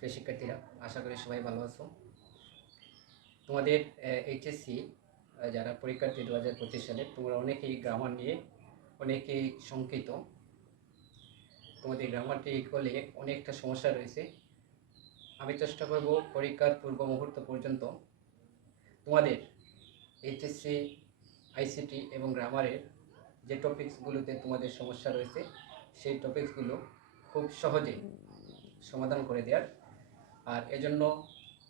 প্রিয় শিক্ষার্থীরা, আশা করি সবাই ভালো আছো। তোমাদের এইচএসসি যারা পরীক্ষার্থী 2025 সালে, তোমরা অনেকেই গ্রামার নিয়ে অনেকেই শঙ্কিত। তোমাদের গ্রামারটি করলে অনেকটা সমস্যা রয়েছে। আমি চেষ্টা করব পরীক্ষার পূর্ব মুহূর্ত পর্যন্ত তোমাদের এইচএসসি, আইসিটি এবং গ্রামারের যে টপিকসগুলোতে তোমাদের সমস্যা রয়েছে সেই টপিকসগুলো খুব সহজে সমাধান করে দেওয়ার। আর এজন্য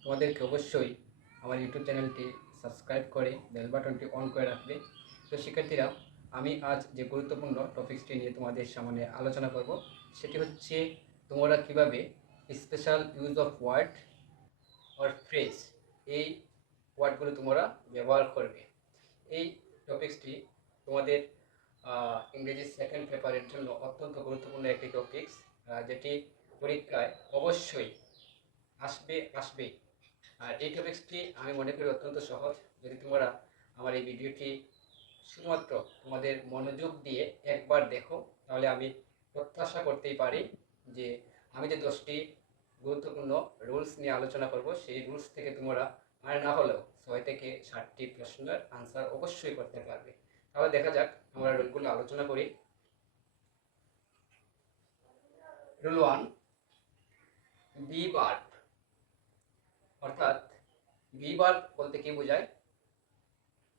তোমাদেরকে অবশ্যই আমার ইউটিউব চ্যানেলটি সাবস্ক্রাইব করে বেল বাটনটি অন করে রাখবে। তো শিক্ষার্থীরা, আমি আজ যে গুরুত্বপূর্ণ টপিকসটি নিয়ে তোমাদের সামনে আলোচনা করব সেটি হচ্ছে তোমরা কিভাবে special use of word or phrase এই ওয়ার্ডগুলো তোমরা ব্যবহার করবে। এই টপিকসটি তোমাদের ইংরেজি সেকেন্ড পেপারের জন্য অত্যন্ত গুরুত্বপূর্ণ একটি টপিকস, যেটি পরীক্ষায় অবশ্যই আসবে। আর এই টপিকসটি আমি মনে করি অত্যন্ত সহজ। যদি তোমরা আমার এই ভিডিওটি শুধুমাত্র তোমাদের মনোযোগ দিয়ে একবার দেখো, তাহলে আমি প্রত্যাশা করতেই পারি যে আমি যে 10টি গুরুত্বপূর্ণ রুলস নিয়ে আলোচনা করব সেই রুলস থেকে তোমরা আর না হলেও 6 থেকে 7টি প্রশ্নের আনসার অবশ্যই করতে পারবে। তাহলে দেখা যাক আমরা রুলগুলো আলোচনা করি। Rule 1, be verb. অর্থাৎ বি ভার্ব বলতে কি বোঝায়?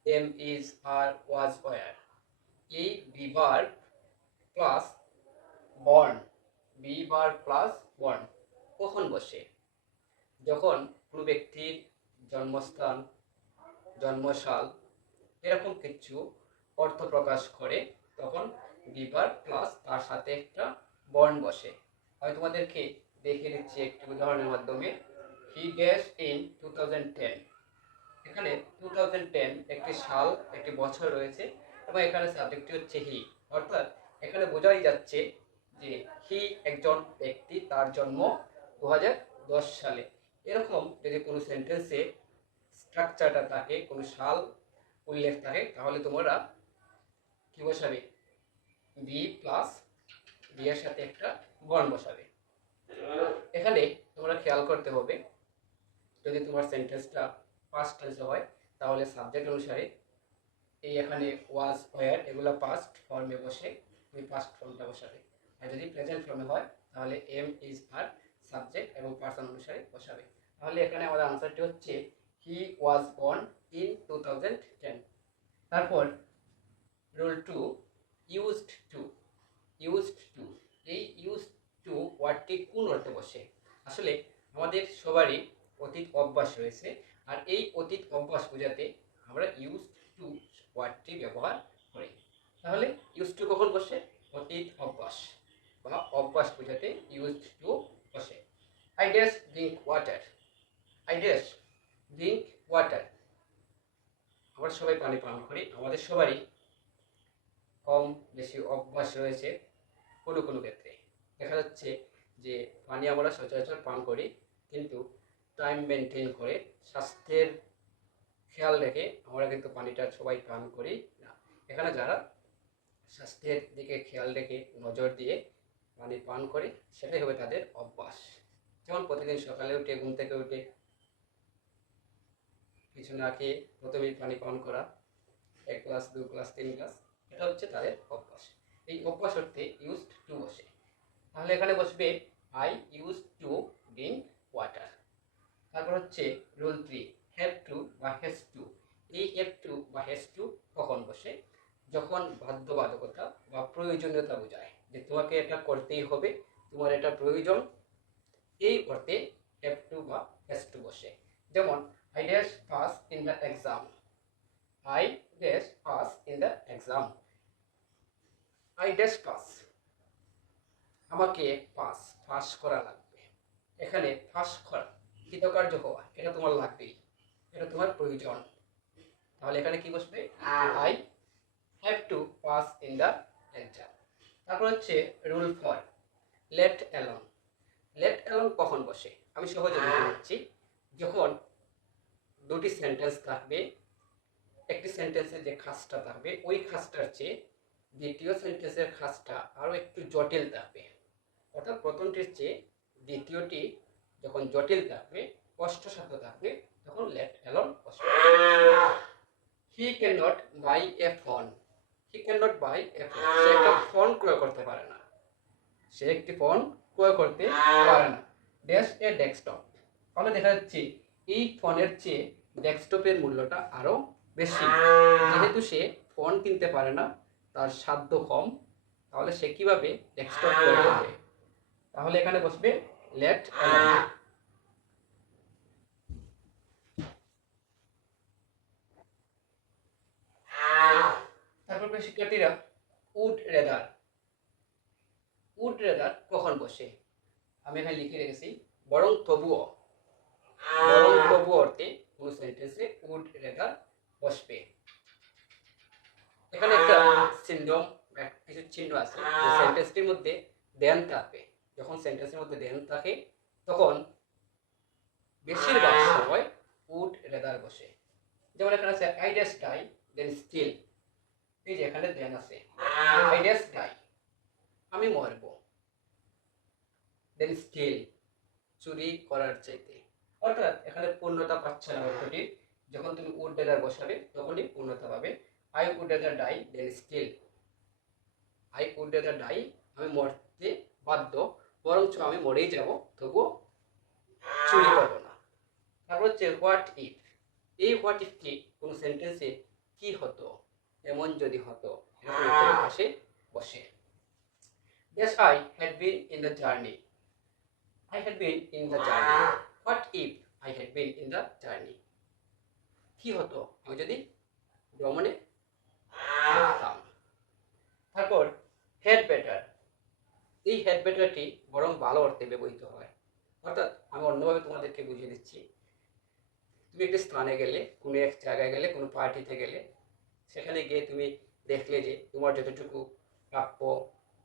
Am, is, are, was, were. এই be verb plus born, be verb plus born কখন বসে? যখন কোনো ব্যক্তির জন্মস্থান, জন্মসাল এরকম কিছু অর্থ প্রকাশ করে তখন বি ভার্ব প্লাস তার সাথে একটা বর্ন বসে। আমি তোমাদেরকে দেখিয়ে দিচ্ছি একটি উদাহরণের মাধ্যমে। He dash in 2010। এখানে 2010 একটি সাল, একটি বছর রয়েছে এবং এখানে সাবজেক্টটি হচ্ছে হি। অর্থাৎ এখানে বোঝাই যাচ্ছে যে হি একজন ব্যক্তি, তার জন্ম 2010 সালে। এরকম যদি কোনো সেন্টেন্সে স্ট্রাকচারটা থাকে, কোনো সাল উল্লেখ থাকে, তাহলে তোমরা কি বসাবে? বি প্লাস বি এর সাথে একটা বর্ণ বসাবে। এখানে তোমরা খেয়াল করতে হবে, যদি তোমার সেন্টেন্সটা পাস্ট টেন্সে হয় তাহলে সাবজেক্ট অনুসারে এই এখানে ওয়াজ, ওয়্যার এগুলো পাস্ট ফর্মে বসে তুমি পাস্ট ফর্মটা বসাবে। আর যদি প্রেজেন্ট ফর্মে হয় তাহলে এম, ইজ, আর সাবজেক্ট এবং পার্সন অনুসারে বসাবে। তাহলে এখানে আমাদের আনসারটি হচ্ছে হি ওয়াজ বর্ন ইন 2010। তারপর rule 2, used to. Used to, এই ইউজড টু ওয়ার্ডটি কোন অর্থে বসে? আসলে আমাদের সবারই অতীত অভ্যাস রয়েছে, আর এই অতীত অভ্যাস বোঝাতে আমরা ইউজড টু ওয়ার্ডটি ব্যবহার করি। তাহলে ইউজড টু কখন বসে? অতীত অভ্যাস বা অভ্যাস বোঝাতে ইউজড টু বসে। I dash drink water. I dash drink water. আমরা সবাই পানি পান করি। আমাদের সবারই কম বেশি অভ্যাস রয়েছে। কোনো কোনো ক্ষেত্রে দেখা যাচ্ছে যে পানি আমরা সচরাচর পান করি, কিন্তু টাইম মেনটেন করে স্বাস্থ্যের খেয়াল রেখে আমরা কিন্তু পানিটা সবাই পান করি না। এখানে যারা স্বাস্থ্যের দিকে খেয়াল রেখে নজর দিয়ে পানি পান করে সেটাই হবে তাদের অভ্যাস। যেমন প্রতিদিন সকালে উঠে ঘুম থেকে উঠে কিছু না খেয়ে প্রথমেই পানি পান করা, 1 গ্লাস, 2 গ্লাস, 3 গ্লাস, এটা হচ্ছে তাদের অভ্যাস। এই অভ্যাস অর্থে ইউজড টু বসে। তাহলে এখানে বসবে I use to drink water. তারপর হচ্ছে রুল 3, হ্যাভ টু বা হ্যাজ টু। এই হ্যাভ টু বা হ্যাজ টু কখন বসে? যখন বাধ্যবাধকতা বা প্রয়োজনীয়তা বোঝায় যে তোমাকে এটা করতেই হবে, তোমার এটা প্রয়োজন, এই অর্থে হ্যাভ টু বা হ্যাজ টু বসে। যেমন I dash pass in the exam. I dash pass in the exam. I dash pass, আমাকে পাস করা লাগবে। এখানে পাস করা, কৃতকার্য হওয়া, এটা তোমার লাগবেই, এটা তোমার প্রয়োজন। তাহলে এখানে কি বসবে? I have to pass in the exam. তারপর হচ্ছে rule 4, let alone. Let alone কখন বসে? আমি সহজে বলে দিচ্ছি। যখন দুটি সেন্টেন্স থাকবে, একটি সেন্টেন্সের যে খাসটা থাকবে ওই খাসটার চেয়ে দ্বিতীয় সেন্টেন্সের খাসটা আরও একটু জটিল থাকবে। অর্থাৎ প্রথমটির চেয়ে দ্বিতীয়টি যখন জটিল থাকবে, কষ্টসাধ্য থাকবে, তখন লেট অ্যালোন বসবে। He can not buy a phone. He can not buy a phone. সে একটা ফোন ক্রয় করতে পারে না। সে একটি ফোন ক্রয় করতে পারে না। Dash a desktop. তাহলে দেখা যাচ্ছে এই ফোনের চেয়ে ডেস্কটপের মূল্যটা আরো বেশি। যেহেতু সে ফোন কিনতে পারে না, তার সাধ্য কম, তাহলে সে কিভাবে ডেস্কটপ ক্রয় করবে? তাহলে এখানে বসবে লেট অ্যালোন। তারপর শিক্ষার্থীরা উড রেদার। উড রেদার কখন বসে? আমি এখানে লিখে রেখেছি বরং তবুও। বরং তবুও অর্থে কোনো সেন্টেন্সে উড রেদার বসবে। এখানে একটা সিনড্রোম, কিছু চিহ্ন আছে যে সেন্টেন্সটির মধ্যে দেন থাকবে। যখন সেন্টেন্সের মধ্যে দেন থাকে তখন বেশিরভাগ সময় উড রেদার বসে। যেমন এখানে আছে I dash die than steal. এই যে এখানে দেন আছে, আই ড্যাশ ডাই, আমি মরব, দেন স্টিল, চুরি করার চাইতে। অর্থাৎ এখানে পূর্ণতা পাচ্ছে না অর্থটি। যখন তুমি উড রেদার বসাবে তখনই পূর্ণতা পাবে। I would rather die than steal, I would rather die, আমি মরতে বাধ্য, বরঞ্চ আমি মরেই যাব, তবুও চুরি করব না। তারপর হচ্ছে হোয়াট ইফ। এই হোয়াট ইফ কি কোন সেন্টেন্সে কি হতো, এমন যদি হতো, এরকম পাশে বসে। Yes, I had been in the journey. I had been in the journey. What if I had been in the journey? কি হতো আমি যদি ভ্রমণে থাকতাম। তারপর হেড বেটার। এই হেড বেটারটি বরং ভালো অর্থে ব্যবহৃত হয়। অর্থাৎ আমি অন্যভাবে তোমাদেরকে বুঝিয়ে দিচ্ছি। তুমি একটি স্থানে গেলে, কোনো এক জায়গায় গেলে, কোনো পার্টিতে গেলে, সেখানে গিয়ে তুমি দেখলে যে তোমার যতটুকু প্রাপ্য,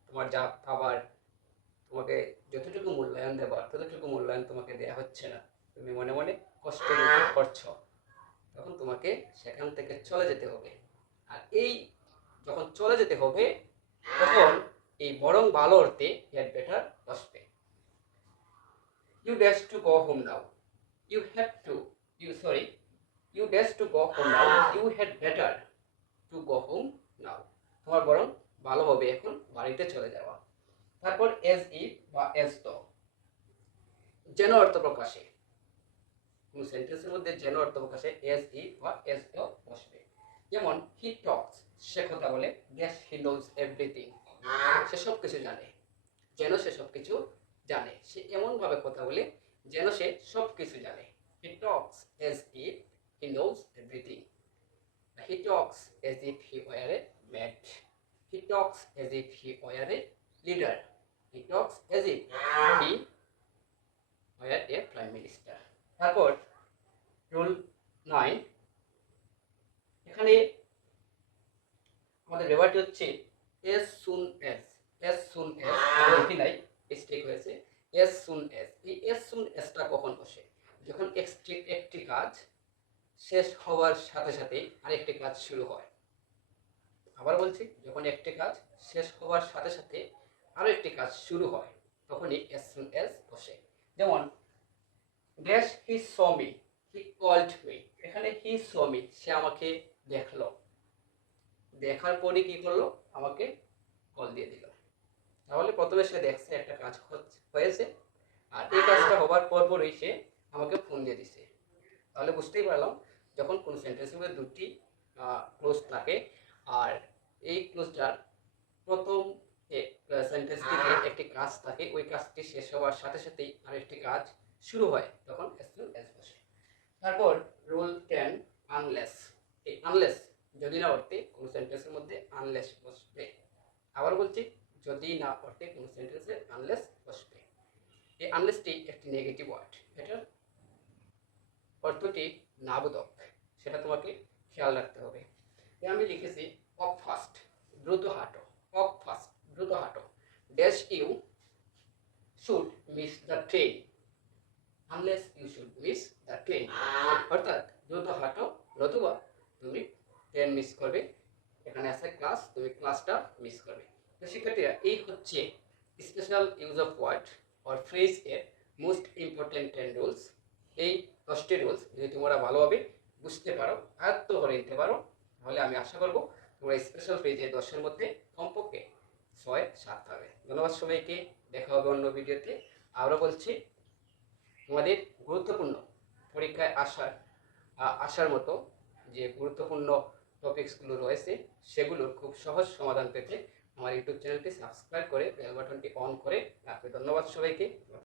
তোমার যা পাবার, তোমাকে যতটুকু মূল্যায়ন দেবার ততটুকু মূল্যায়ন তোমাকে দেয়া হচ্ছে না, তুমি মনে মনে কষ্ট করছো, তখন তোমাকে সেখান থেকে চলে যেতে হবে। আর এই যখন চলে যেতে হবে তখন এই বরং ভালো অর্থে গেট বেটার বসবে। You dash to go home now, you have to, you dash to go home now, you had better to go home now. তোমার বরং ভালো হবে এখন বাড়িতে চলে যাওয়া। তারপর এজ ইফ বা এজ তো। যেন অর্থ প্রকাশে, কোন সেন্টেন্সের মধ্যে যেন অর্থ প্রকাশে এজ ইফ বা এজ তো বসবে। যেমন হি টক্স, সে কথা বলে, গ্যাস হি নোজ এভরিথিং, সে সব কিছু জানে। যেন সে সব কিছু জানে, সে এমন ভাবে কথা বলে যেন সে সব কিছু জানে। He talks as if he knows everything. He talks as if he were a mat. He talks as if he were a leader. He talks as if he were a prime minister. তারপর rule 9, এখানে আমাদের ব্যবহারটি হচ্ছে as soon as। as soon as লিখি নাই, mistake হয়েছে। as soon as, এই as soon as টা কখন বসে? যখন একটি কাজ শেষ হওয়ার সাথে সাথে আরেকটি কাজ শুরু হয়। আবার বলছি, যখন একটি কাজ শেষ হওয়ার সাথে সাথে আরো একটি কাজ শুরু হয় তখনই as soon as বসে। যেমন dash he saw me, he called me। এখানে হি saw me, সে আমাকে দেখলো, দেখার পরে কি করলো, আমাকে কল দিয়ে দিল। তাহলে প্রথমে সে দেখছে একটা কাজ হয়েছে, আর এই কাজটা হবার পরই সে আমাকে ফোন দিয়ে দিছে। তাহলে বুঝতেই পারলাম যখন কোন সেন্টেন্সের মধ্যে দুটি ক্লোজ থাকে আর এই ক্লোজটার প্রথম সেন্টেন্সটিতে একটি কাজ থাকে, ওই কাজটি শেষ হওয়ার সাথে সাথেই আরেকটি কাজ শুরু হয়, তখন as soon as বসে। তারপর রুল 10, আনলেস। এই আনলেস যদি না অর্থে কোন সেন্টেন্সের মধ্যে আনলেস বসবে। আবার বলছি, যদি না অর্থে কোন সেন্টেন্সে আনলেস বসবে। এই আনলেসটি একটি নেগেটিভ ওয়ার্ড, এটার অর্থটি নাবোধক, সেটা তোমাকে খেয়াল রাখতে হবে। আমি লিখেছি ওয়াক ফাস্ট, দ্রুত হাঁটো। ওয়াক ফাস্ট, দ্রুত হাঁটো। Dash you should miss the train unless you should miss the train. অর্থাৎ দ্রুত হাঁটো, নতুবা তুমি ট্রেন মিস করবে। এখানে আছে ক্লাস, তুমি ক্লাসটা মিস করবে। তো শিক্ষার্থীরা, এই হচ্ছে special use of word or phrase এর মোস্ট ইম্পর্টেন্ট 10 রুলস। এই 10টি রুলস যদি তোমরা ভালোভাবে বুঝতে পারো, আয়ত্ত করে নিতে পারো, তাহলে আমি আশা করবো তোমরা স্পেশাল পেজে 10-এর মধ্যে কমপক্ষে 6-7 হবে। ধন্যবাদ সবাইকে, দেখা হবে অন্য ভিডিওতে। আবারও বলছি, তোমাদের গুরুত্বপূর্ণ পরীক্ষায় আসার মতো যে গুরুত্বপূর্ণ টপিকসগুলো রয়েছে সেগুলোর খুব সহজ সমাধান পেতে আমার ইউটিউব চ্যানেলটি সাবস্ক্রাইব করে বেল বাটনটি অন করে রাখবে। ধন্যবাদ সবাইকে।